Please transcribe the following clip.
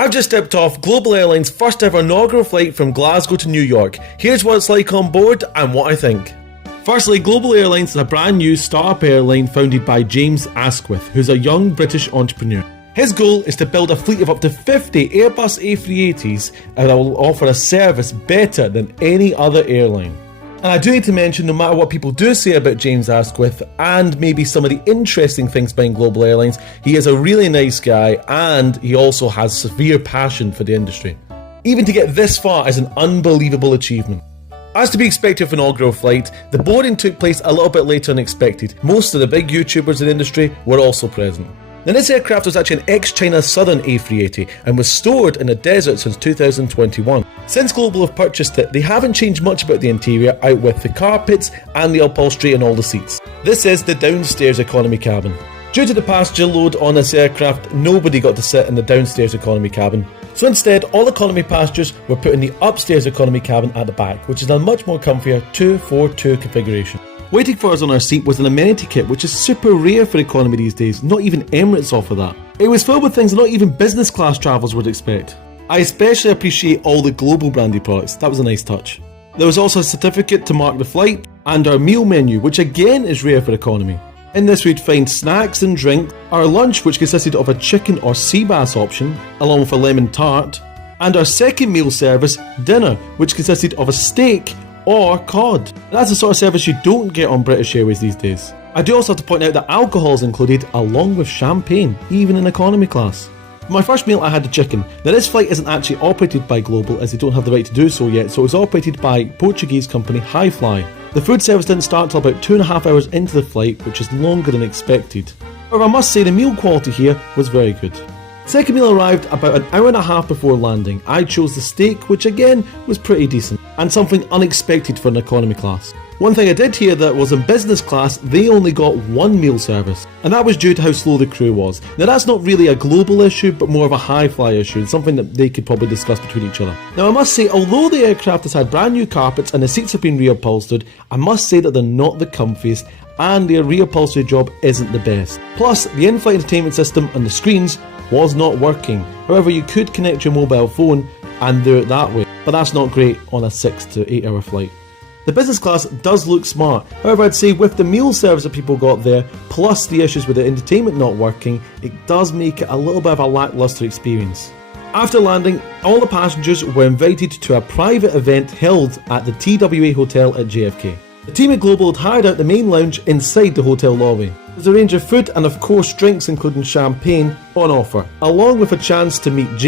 I've just stepped off Global Airlines' first ever inaugural flight from Glasgow to New York. Here's what it's like on board and what I think. Firstly, Global Airlines is a brand new startup airline founded by James Asquith, who's a young British entrepreneur. His goal is to build a fleet of up to 50 Airbus A380s that will offer a service better than any other airline. And I do need to mention, no matter what people do say about James Asquith and maybe some of the interesting things behind Global Airlines, he is a really nice guy and he also has severe passion for the industry. Even to get this far is an unbelievable achievement. As to be expected of an inaugural flight, the boarding took place a little bit later than expected. Most of the big YouTubers in the industry were also present. Now, this aircraft was actually an ex-China Southern A380 and was stored in the desert since 2021. Since Global have purchased it, they haven't changed much about the interior, out with the carpets and the upholstery and all the seats. This is the downstairs economy cabin. Due to the passenger load on this aircraft, nobody got to sit in the downstairs economy cabin. So instead, all economy passengers were put in the upstairs economy cabin at the back, which is a much more comfier 2-4-2 configuration. Waiting for us on our seat was an amenity kit, which is super rare for economy these days. Not even Emirates offer that. It was filled with things that not even business class travellers would expect. I especially appreciate all the Global branded products. That was a nice touch. There was also a certificate to mark the flight and our meal menu, which again is rare for economy. In this we'd find snacks and drink, our lunch, which consisted of a chicken or sea bass option, along with a lemon tart, and our second meal service, dinner, which consisted of a steak or cod. That's the sort of service you don't get on British Airways these days. I do also have to point out that alcohol is included along with champagne, even in economy class. For my first meal I had the chicken. Now this flight isn't actually operated by Global as they don't have the right to do so yet, so it was operated by Portuguese company Highfly. The food service didn't start until about 2.5 hours into the flight, which is longer than expected. However, I must say the meal quality here was very good. Second meal arrived about an hour and a half before landing. I chose the steak, which again was pretty decent, and something unexpected for an economy class. One thing I did hear that was in business class, they only got one meal service, and that was due to how slow the crew was. Now that's not really a Global issue, but more of a Highfly issue, and something that they could probably discuss between each other. Now I must say, although the aircraft has had brand new carpets and the seats have been reupholstered, I must say that they're not the comfiest, and their reupholstery job isn't the best. Plus, the in-flight entertainment system and the screens was not working. However, you could connect your mobile phone and do it that way, but that's not great on a 6 to 8 hour flight. The business class does look smart, however I'd say with the meal service that people got there, plus the issues with the entertainment not working, it does make it a little bit of a lacklustre experience. After landing, all the passengers were invited to a private event held at the TWA Hotel at JFK. The team at Global had hired out the main lounge inside the hotel lobby. There's a range of food and of course drinks including champagne on offer, along with a chance to meet James